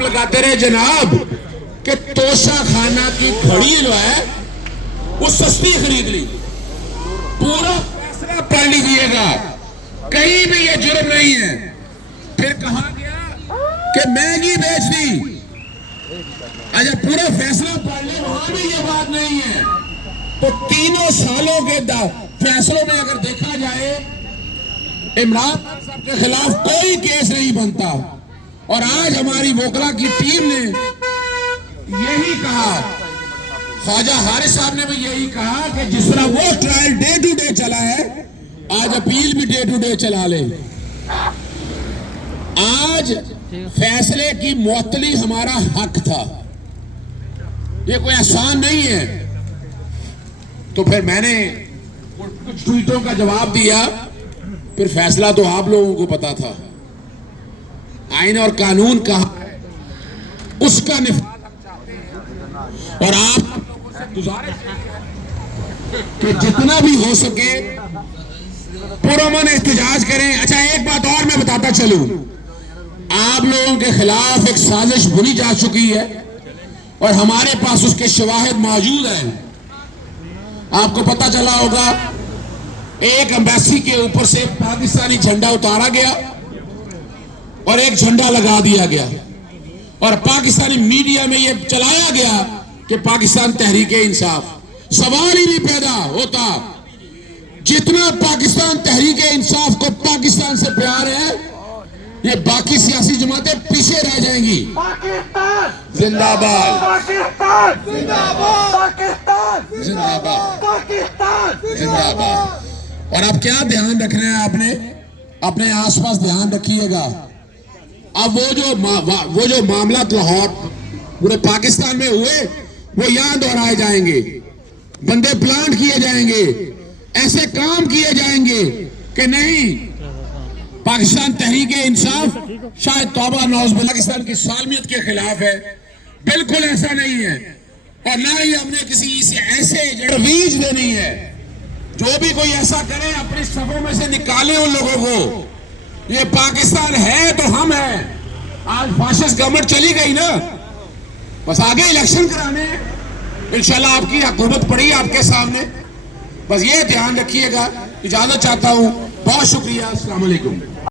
لگاتے رہے جناب کہ توشہ خانہ کی گھڑی جو ہے وہ سستی خرید لی. پورا فیصلہ پڑھ لیجئے گا, کہیں بھی یہ جرم نہیں ہے. پھر کہا گیا کہ مہنگی بیچ دی. اچھا پورا فیصلہ پڑھ لیں, وہاں بھی یہ بات نہیں ہے. تو تینوں سالوں کے فیصلوں میں اگر دیکھا جائے عمران خان صاحب کے خلاف کوئی کیس نہیں بنتا. اور آج ہماری وکلا کی ٹیم نے یہی کہا, خواجہ حارث صاحب نے بھی یہی کہا کہ جس طرح وہ ٹرائل ڈے ٹو ڈے چلا ہے, آج اپیل بھی ڈے ٹو ڈے چلا لے. آج فیصلے کی معطلی ہمارا حق تھا, یہ کوئی آسان نہیں ہے. تو پھر میں نے کچھ ٹویٹوں کا جواب دیا. پھر فیصلہ تو آپ لوگوں کو پتا تھا, آئین اور قانون کہا ہے اس کا نفاذ ہم چاہتے ہیں. اور آپ لوگوں سے گزارش ہے کہ جتنا بھی ہو سکے پرامن احتجاج کریں. اچھا ایک بات اور میں بتاتا چلوں, آپ لوگوں کے خلاف ایک سازش بنی جا چکی ہے اور ہمارے پاس اس کے شواہد موجود ہیں. آپ کو پتا چلا ہوگا ایک ایمبیسی کے اوپر سے پاکستانی جھنڈا اتارا گیا اور ایک جھنڈا لگا دیا گیا, اور پاکستانی میڈیا میں یہ چلایا گیا کہ پاکستان تحریک انصاف. سوال ہی نہیں پیدا ہوتا, جتنا پاکستان تحریک انصاف کو پاکستان سے پیار ہے یہ باقی سیاسی جماعتیں پیچھے رہ جائیں گی. پاکستان زندہ باد, پاکستان زندہ باد, پاکستان زندہ باد, پاکستان زندہ باد. اور اب کیا دھیان رکھنا ہے, آپ نے اپنے آس پاس دھیان رکھیے گا. اب وہ جو معاملات لاہور پورے پاکستان میں ہوئے وہ یہاں دہرائے جائیں گے, بندے پلانٹ کیے جائیں گے, ایسے کام کیے جائیں گے کہ نہیں پاکستان تحریک انصاف شاید توبہ نوز پاکستان کی سالمیت کے خلاف ہے. بالکل ایسا نہیں ہے, اور نہ ہی ہم نے کسی سے ایسے ترویج دینی ہے. جو بھی کوئی ایسا کرے اپنی صفوں میں سے نکالے ان لوگوں کو. یہ پاکستان ہے تو ہم ہیں. آج فاشسٹ گورنمنٹ چلی گئی نا, بس آگے الیکشن کرانے انشاءاللہ آپ کی حکومت پڑی آپ کے سامنے. بس یہ دھیان رکھیے گا. اجازت چاہتا ہوں, بہت شکریہ, السلام علیکم.